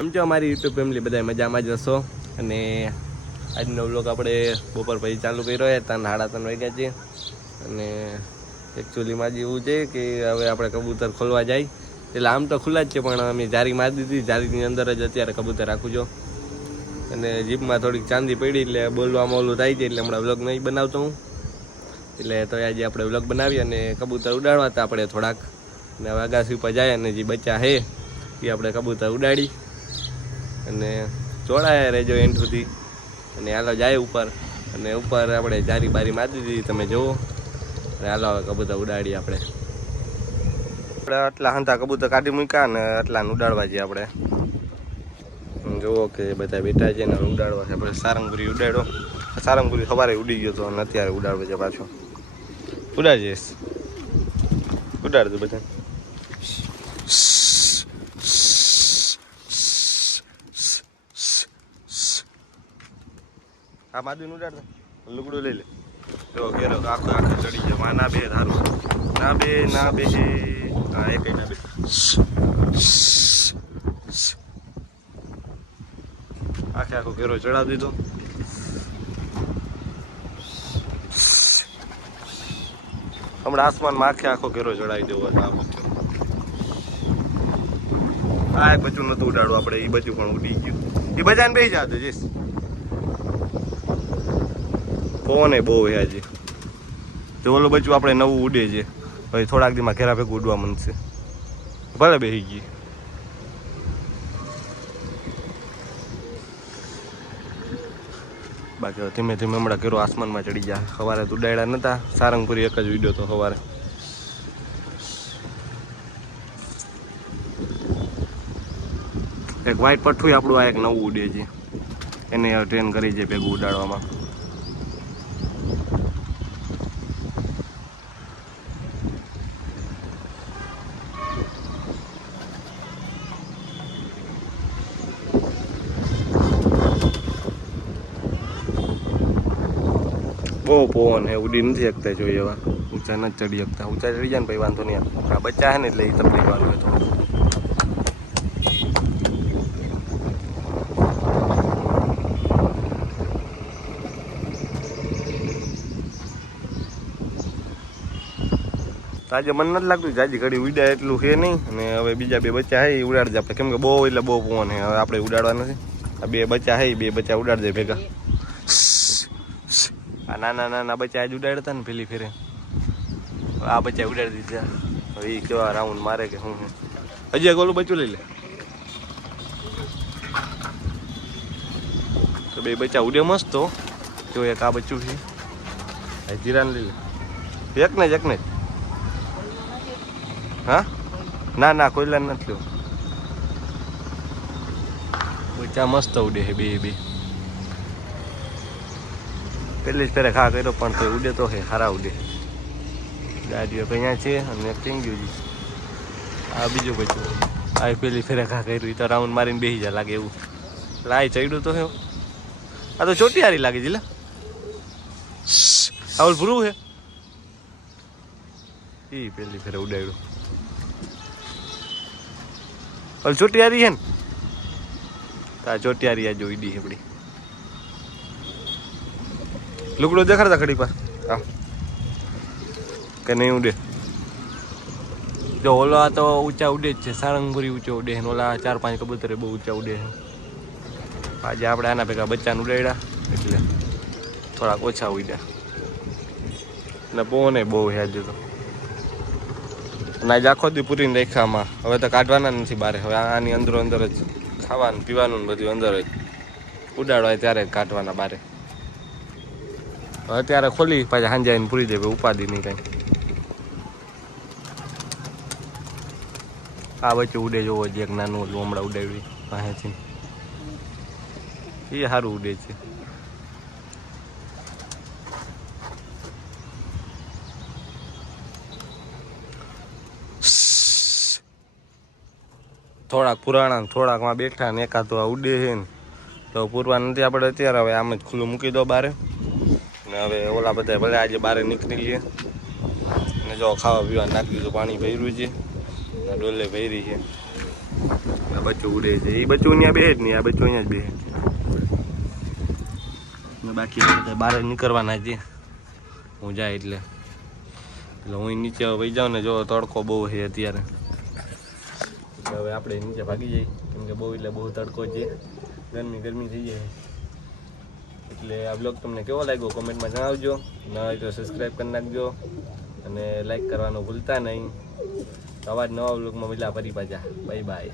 એમ જો અમારી YouTube family બધા મજામાં જ હશો અને આજનો વ્લોગ આપણે બપોર પછી ચાલુ કર્યો છે 3:30 વાગ્યા છે અને એકચ્યુઅલીમાં જ એવું છે કે હવે આપણે કબૂતર ખોલવા જાય એટલે આમ તો ખુલ્લા જ છે પણ અમે જારી મારી દીધી જારીની અંદર જ અત્યારે કબૂતર રાખું છું અને જીપમાં થોડીક ચાંદી પડી એટલે બોલવામાં ઓલું થાય છે એટલે હમણાં વ્લોગ નહીં બનાવતો હું એટલે તો આજે આપણે વ્લોગ બનાવી અને કબૂતર ઉડાડવા હતા આપણે થોડાક અને હવે અગાસી ઉપર જાય અને જે બચ્ચા છે એ આપણે કબૂતર ઉડાડી અને જોડાયા રહેજો એન્ડ સુધી અને હાલો જાય ઉપર અને ઉપર આપણે જારી બારી મારી દીધી તમે જુઓ અને હાલો હવે કબૂતર ઉડાડીએ આપણે આટલા હંતા કબૂતર કાઢી મૂક્યા ને આટલા ઉડાડવા જઈએ આપણે જુઓ કે બધા બેઠા છે ને ઉડાડવા છે આપણે સારંગપુરી ઉડાડ્યો સારંગપુરી સવારે ઉડી ગયો હતો અને અત્યારે ઉડાડવા છે પાછો ઉડાડ જઈશ ઉડાડજો બધા આ માદું ઉડાડતો લુગડું લઈ લે તો ઘેરો આખો ચડી જાય માં ના બે ધારું ના બે હા એક ના બે આખે આખો ઘેરો ચડાવી દીધો હમણાં આસમાનમાં આખે આખો ઘેરો ચડાવી દેવો આ બચ્ચો આ એક બચ્ચું નતું ઉડાડવું આપણે એ બચ્ચું પણ ઉડી ગયું એ બજાને બેસી જાતો જઈશ પવન બહુ હે આજે તો ઓલું બચ્ચું આપણે નવું ઉડે છે હવે થોડાક દીમાં ઘેરા ભેગું ઉડવા માંડશે ભલે બેસી ગઈ બાકી ધીમે ધીમે હમણાં ઘેરો આસમાનમાં ચડી ગયા સવારે તો ઉડાડ્યા નતા સારંગપુરી એક જ વિડીયો તો સવારે એક વ્હાઈટ પઠ્ઠું આપણું આ એક નવું ઉડે છે એને ટ્રેન કરી છે ભેગું ઉડાડવામાં બહુ પવન હે ઉડી નથી શકતા જોઈએ એવા ઊંચા નથી ચડી શકતા ઊંચા ચડી જાય ને ભાઈ વાંધો નહીં આ બચ્ચા હે ને એટલે એ તકલીફ વાળું હોય થોડું આજે મને નથી લાગતું જાજી ઘડી ઉડ્યા એટલું છે નહીં અને હવે બીજા બે બચ્ચા હે એ ઉડાડજે આપણે કેમ કે બહુ એટલે બહુ પવન હે હવે આપણે ઉડાડવા નથી આ બે બચ્ચા હે બે બચ્ચા ઉડાડજે ભેગા આ નાના બચ્ચા આજ ઉડાડતા ને પેલી ફેરે આ બચ્ચા ઉડાડી દીધા હવે એ કેવા રાઉન્ડ મારે કે હું હજી એક ઓલું બચ્ચું લઈ લે તો બે બચ્ચા ઉડે મસ્ત તો જો એક આ બચ્ચું છે જીરાને લઈ લે એક ને જ હા ના કોઈલા નથી લ્યો બચ્ચા મસ્ત ઉડે છે બે પેલી જ ફેરે ખા કર્યો પણ તો ઉડે તો હે સારા ઉડે ગાડીઓ અહીંયા છે અને ક્યાં ગયું આ બીજું બચ્ચું આ પેલી ફેરે ખા કર્યું એ તો રાઉન્ડ મારીને બેસી જાય લાગે એવું લાય ચડ્યું તો હે આ તો ચોટી હારી લાગે જીલા આવલ પૂરું હે એ પેલી ફેરે ઉડાડ્યું ઓલ ચોટી હારી હે ને તા ચોટી હારી આ જોઈ દી આપડી લુગડો દેખાડતા ખડી પા હા કે નહીં ઉડે જો ઓલા તો ઊંચા ઉડે જ છે સારંગપુરી ઊંચો ઉડે છે ઓલા 4-5 કબૂતરે બહુ ઊંચા ઉડે છે આજે આપણે આના ભેગા બચ્ચાને ઉડાડ્યા એટલે થોડાક ઓછા ઉડ્યા ને પવને બહુ છે આજે તો અને આજે આખો દી પૂરીને રેખામાં હવે તો કાઢવાના નથી બારે હવે આની અંદર જ ખાવાનું પીવાનું બધું અંદર જ ઉડાડવા ત્યારે જ કાઢવાના બારે અત્યારે ખોલી પાછા સાંજે આવીને પૂરી દે ઉપાધિ નહીં કાંઈ આ બચ્ચું ઉડે જોવો જે એક નાનું ઓલું હમણાં ઉડાડ્યું પાસેથી એ સારું ઉડે છે થોડાક પુરાણા થોડાકમાં બેઠા ને એકાદ ઉડે છે ને તો પૂરવા નથી આપણે અત્યારે હવે આમ જ ખુલ્લું મૂકી દો બારે ને હવે ઓલા બધા ભલે આજે બહાર નીકળી લઈએ ને જો ખાવા પીવા નાખી દીધું પાણી ભર્યું છે ડોલે ભરી છે આ બચ્ચું ઉડે છે. એ બચ્ચું અહીંયા બેહે જ નહીં, આ બચ્ચું અહીંયા જ બેહે છે. બાકી બધા બહાર નીકળવાના છે હું જાય એટલે હું નીચે વહી જાઉં ને. જો તડકો બહુ છે અત્યારે, એટલે હવે આપણે નીચે ભાગી જઈએ, કેમ કે બહુ એટલે બહુ તડકો છે, ગરમી થઈ જાય. એટલે આ બ્લોગ તમને કેવો લાગ્યો કોમેન્ટમાં જણાવજો. ન હોય તો સબસ્ક્રાઈબ કરી નાખજો અને લાઈક કરવાનું ભૂલતા નહીં. આવા જ નવા બ્લોગમાં મળ્યા ફરી પાછા. Bye bye.